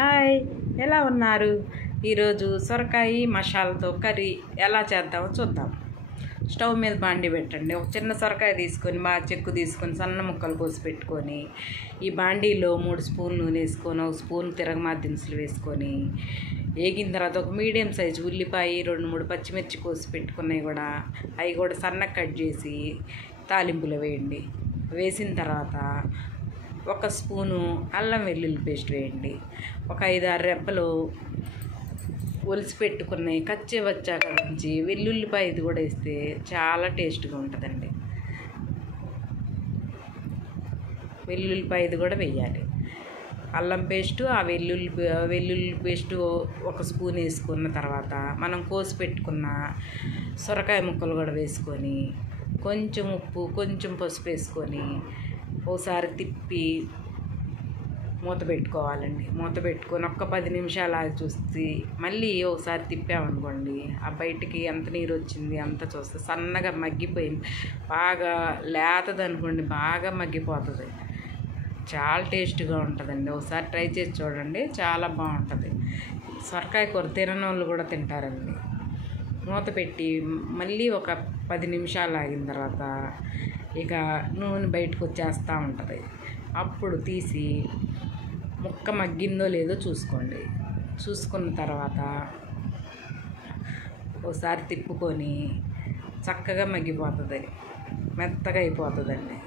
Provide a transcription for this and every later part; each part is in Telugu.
హాయ్, ఎలా ఉన్నారు? ఈరోజు సొరకాయ మసాలాతో కర్రీ ఎలా చేద్దామో చూద్దాం. స్టవ్ మీద బాండి పెట్టండి. ఒక చిన్న సొరకాయ తీసుకొని బాగా చెక్కు తీసుకొని సన్న ముక్కలు కోసి పెట్టుకొని ఈ బాండీలో 3 స్పూన్లు నూనె వేసుకొని 1 స్పూన్ తిరగమాత దినుసులు వేసుకొని వేగిన తర్వాత ఒక మీడియం సైజు ఉల్లిపాయ 2-3 పచ్చిమిర్చి కోసి పెట్టుకున్నవి కూడా అవి కూడా సన్నగా కట్ చేసి తాలింపులో వేయండి. వేసిన తర్వాత 1 స్పూను అల్లం వెల్లుల్లి పేస్ట్ వేయండి. ఒక 5-6 రెబ్బలు ఒలిసి పెట్టుకున్నాయి కచ్చి వచ్చాక నుంచి వెల్లుల్లిపాయ ఇది కూడా వేస్తే చాలా టేస్ట్గా ఉంటుందండి. వెల్లుల్లిపాయ ఇది కూడా వేయాలి. అల్లం పేస్టు ఆ వెల్లుల్లి పేస్టు 1 స్పూన్ వేసుకున్న తర్వాత మనం కోసి పెట్టుకున్న సొరకాయ ముక్కలు కూడా వేసుకొని కొంచెం ఉప్పు కొంచెం పసుపు వేసుకొని ఒకసారి తిప్పి మూత పెట్టుకోవాలండి. మూత పెట్టుకొని 10 నిమిషాలు ఆగి చూస్తే మళ్ళీ ఒకసారి తిప్పామనుకోండి ఆ బయటికి ఎంత నీరు వచ్చింది అంత చూస్తే సన్నగా మగ్గిపోయింది. బాగా లేతదనుకోండి బాగా మగ్గిపోతుంది. చాలా టేస్ట్గా ఉంటుందండి. ఒకసారి ట్రై చేసి చూడండి, చాలా బాగుంటుంది. సొరకాయ కూర తినని వాళ్ళు కూడా తింటారండి. మూత పెట్టి మళ్ళీ ఒక 10 నిమిషాలు ఆగిన తర్వాత ఇక నూనె బయటకు వచ్చేస్తూ ఉంటుంది. అప్పుడు తీసి ముక్క మగ్గిందో లేదో చూసుకోండి. చూసుకున్న తర్వాత ఒకసారి తిప్పుకొని చక్కగా మగ్గిపోతుంది, మెత్తగా అయిపోతుందండి.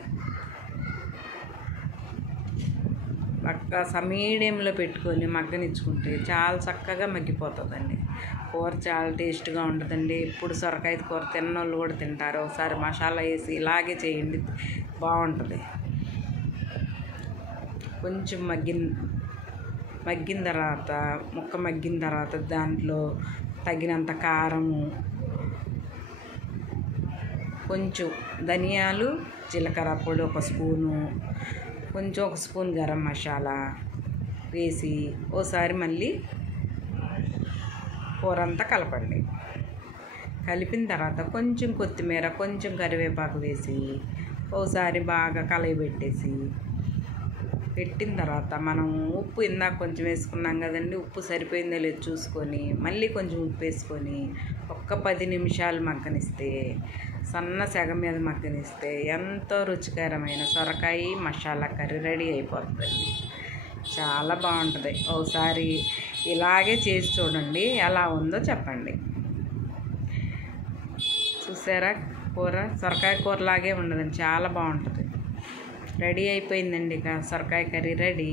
మీడియంలో పెట్టుకొని మగ్గనిచ్చుకుంటే చాలా చక్కగా మగ్గిపోతుందండి. కూర చాలా టేస్ట్గా ఉంటుందండి. ఎప్పుడు సొరకాయ కూర తిన్నోళ్ళు కూడా తింటారు. ఒకసారి మసాలా వేసి ఇలాగే చేయండి, బాగుంటుంది. కొంచెం మగ్గిన తర్వాత ముక్క మగ్గిన తర్వాత దాంట్లో తగినంత కారము, కొంచెం ధనియాలు జీలకర్ర పొడి 1 స్పూను, కొంచెం 1 స్పూన్ గరం మసాలా వేసి ఓసారి మళ్ళీ కూర అంతా కలపండి. కలిపిన తర్వాత కొంచెం కొత్తిమీర కొంచెం కరివేపాకు వేసి ఒకసారి బాగా పెట్టిన తర్వాత మనం ఉప్పు ఇందాక కొంచెం వేసుకున్నాం కదండి, ఉప్పు సరిపోయిందో లేదో చూసుకొని మళ్ళీ కొంచెం ఉప్పు వేసుకొని 10 నిమిషాలు మగ్గనిస్తే సన్న సెగ మీద మగ్గనిస్తే ఎంతో రుచికరమైన సొరకాయ మసాలా కర్రీ రెడీ అయిపోతుందండి. చాలా బాగుంటుంది. ఒకసారి ఇలాగే చేసి చూడండి, ఎలా ఉందో చెప్పండి. చూసారా, కూర సొరకాయ కూరలాగే ఉండదండి, చాలా బాగుంటుంది. రెడీ అయిపోయిందండి. ఇక సొరకాయ కర్రీ రెడీ.